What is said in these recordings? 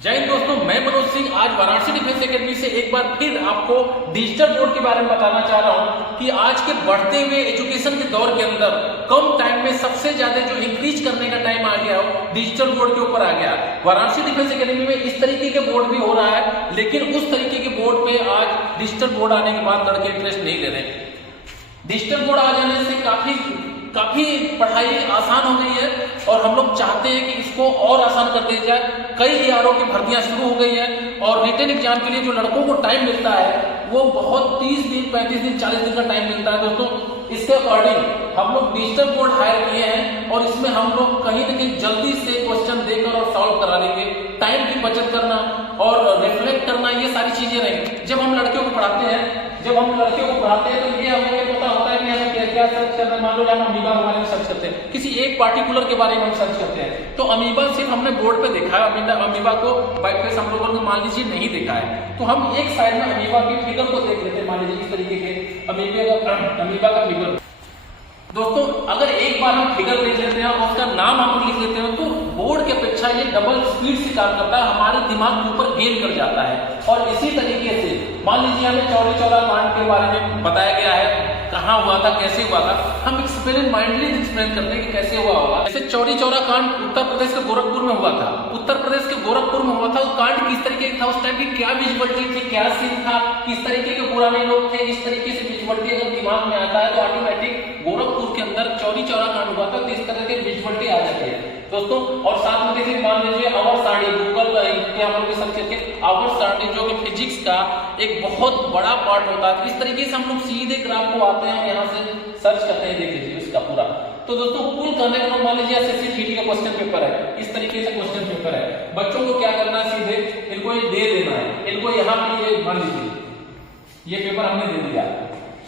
जय हिंद दोस्तों, मैं मनोज सिंह आज वाराणसी डिफेंस एकेडमी से एक बार फिर आपको डिजिटल बोर्ड के बारे में बताना चाह रहा हूं कि आज के बढ़ते हुए एजुकेशन के दौर के अंदर कम टाइम में सबसे ज्यादा जो इंक्रीज करने का टाइम आ गया हो डिजिटल बोर्ड के ऊपर आ गया। वाराणसी डिफेंस एकेडमी में इस तरीके के बोर्ड भी हो रहा है, लेकिन उस तरीके के बोर्ड पे आज डिजिटल बोर्ड आने के बाद लड़के इंटरेस्ट नहीं ले रहे। डिजिटल बोर्ड आ जाने से काफी पढ़ाई आसान हो गई है और हम लोग चाहते हैं कि इसको और आसान कर दिया जाए। कई एआरओ की भर्तियां शुरू हो गई है और रिटन एग्जाम के लिए जो लड़कों को टाइम मिलता है वो बहुत 30 दिन, 35 दिन, 40 दिन का टाइम मिलता है। दोस्तों, इसके अकॉर्डिंग हम लोग डिजिटल बोर्ड हायर किए हैं और इसमें हम लोग कहीं ना कहीं जल्दी से क्वेश्चन देकर और सॉल्व करा देंगे। टाइम की बचत करना और रिफ्लेक्ट करना, ये सारी चीजें रहेंगी। जब हम लड़कियों को पढ़ाते हैं तो ये हमें पता होता है कि हमें क्या सर्च करना है। मान लो हम अमीबा के बारे में सर्च करते हैं, किसी एक पार्टिकुलर के बारे में हम सर्च करते हैं, तो अमीबा सिर्फ हमने बोर्ड पे देखा है, अमीबा को बाईपेस हम लोगों ने मान लीजिए नहीं देखा है, तो हम एक साइड में अमीबा की फिगर को देख लेते हैं। मान लीजिए इस तरीके के अमीबा का फिगर। दोस्तों, अगर एक बार हम फिगर देख लेते हैं और उसका नाम हम लिख लेते हैं तो बोर्ड की अपेक्षा ये डबल स्पीड से काम करता है, हमारे दिमाग के ऊपर गेन कर जाता है। और इसी तरीके से मान लीजिए हमें चौरी चौरा कांड के बारे में बताया गया है, कहाँ हुआ था, कैसे हुआ था, हम माइंडली एक्सप्लेन करते हैं कि कैसे हुआ होगा। जैसे चौरी चौरा कांड उत्तर प्रदेश के गोरखपुर में हुआ था। उत्तर प्रदेश के गोरखपुर में हुआ था, वो कांड किस तरीके का था, उस टाइम की क्या विजुअलिटी थी, क्या सीन था, किस तरीके के पुराने लोग थे, इस तरीके से विजुअलिटी अगर दिमाग में आता है तो ऑटोमेटिक गोरखपुर के अंदर चौरी चौरा कांड हुआ था, तो इस तरह के विजुअलिटी आ जाती है दोस्तों। और साथ में देखिए, मान लीजिए आवर्त सारणी, गूगल पे हम लोग सर्च करके आवर्त सारणी जो कि फिजिक्स का एक बहुत बड़ा पार्ट होता है, इस तरीके से हम लोग सीधे ग्राफ को आते हैं, यहाँ से सर्च करते हैं, देख लीजिए इसका पूरा। तो दोस्तों, कुल करने को मान लीजिए एसएससी जीडी का क्वेश्चन पेपर है, इस तरीके से क्वेश्चन पेपर है। बच्चों को क्या करना है, सीधे इनको ये दे देना है, इनको यहाँ पे ये मान लीजिए ये पेपर हमने दे दिया।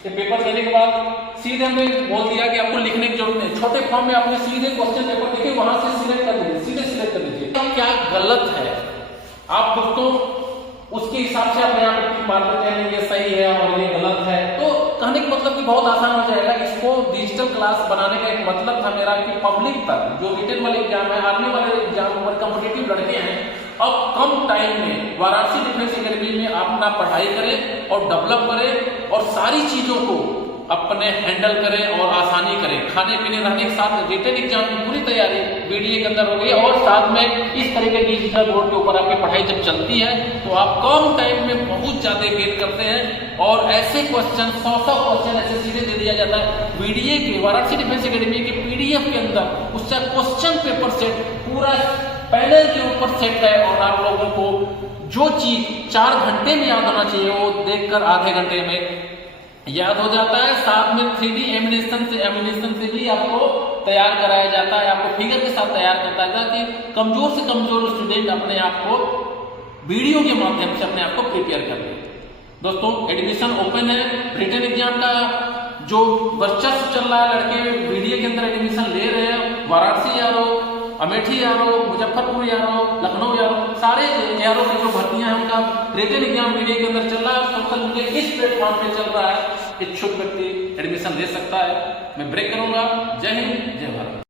ये पेपर देने के बाद सीधे हमने बोल दिया कि आपको लिखने की जरूरत नहीं, छोटे फॉर्म में आपने सीधे क्वेश्चन पेपर देखिए, वहां से सिलेक्ट कर लीजिए, सीधे सिलेक्ट कर लीजिए। क्या गलत है आप दोस्तों उसके हिसाब से आप यहाँ पे मार देते हैं, ये सही है और ये गलत है। तो कहने का मतलब कि बहुत आसान हो जाएगा। इसको डिजिटल क्लास बनाने का एक मतलब था मेरा कि पब्लिक तक जो रिटन वाले एग्जाम है, आर्मी वाले एग्जाम और कॉम्पिटिटिव लड़के हैं, अब कम टाइम में वाराणसी डिफेंस एकेडमी में अपना पढ़ाई करें और डेवलप करें और सारी चीजों को अपने हैंडल करें और आसानी करें। खाने पीने रहने के साथ रिटन एग्जाम की पूरी तैयारी वीडियो के अंदर हो गई और साथ में इस तरह के डिजिटल बोर्ड के ऊपर आपकी पढ़ाई जब चलती है तो आप कम टाइम में बहुत ज्यादा गेन करते हैं। और ऐसे क्वेश्चन 100 क्वेश्चन ऐसे सीधे दे दिया जाता है वीडियो के वाराणसी डिफेंस एकेडमी के पीडीएफ के अंदर। उसका क्वेश्चन पेपर सेट पूरा पैनल के ऊपर सेट है और आप लोगों को जो चीज 4 घंटे में याद होना चाहिए वो देखकर आधे घंटे में याद हो जाता है। साथ में 3D एनिमेशन से भी आपको तैयार कराया जाता है, आपको फिगर के साथ तैयार करता है ताकि कमजोर से कमजोर स्टूडेंट अपने आप को वीडियो के माध्यम से अपने आप को प्रिपेयर कर ले। दोस्तों, एडमिशन ओपन है। रिटन एग्जाम का जो वर्चस्व चल रहा है, लड़के वीडियो के अंदर एडमिशन ले रहे हैं। वाराणसी यारो, अमेठी यारो, मुजफ्फरपुर यारो, लखनऊ यारो, सारे यारो की जो भर्तियां हैं उनका रिटन एग्जाम वीडियो के अंदर चल रहा है। सोशल मीडिया इस प्लेटफॉर्म पे चल रहा है, इच्छुक व्यक्ति एडमिशन ले सकता है। मैं ब्रेक करूंगा। जय हिंद, जय भारत।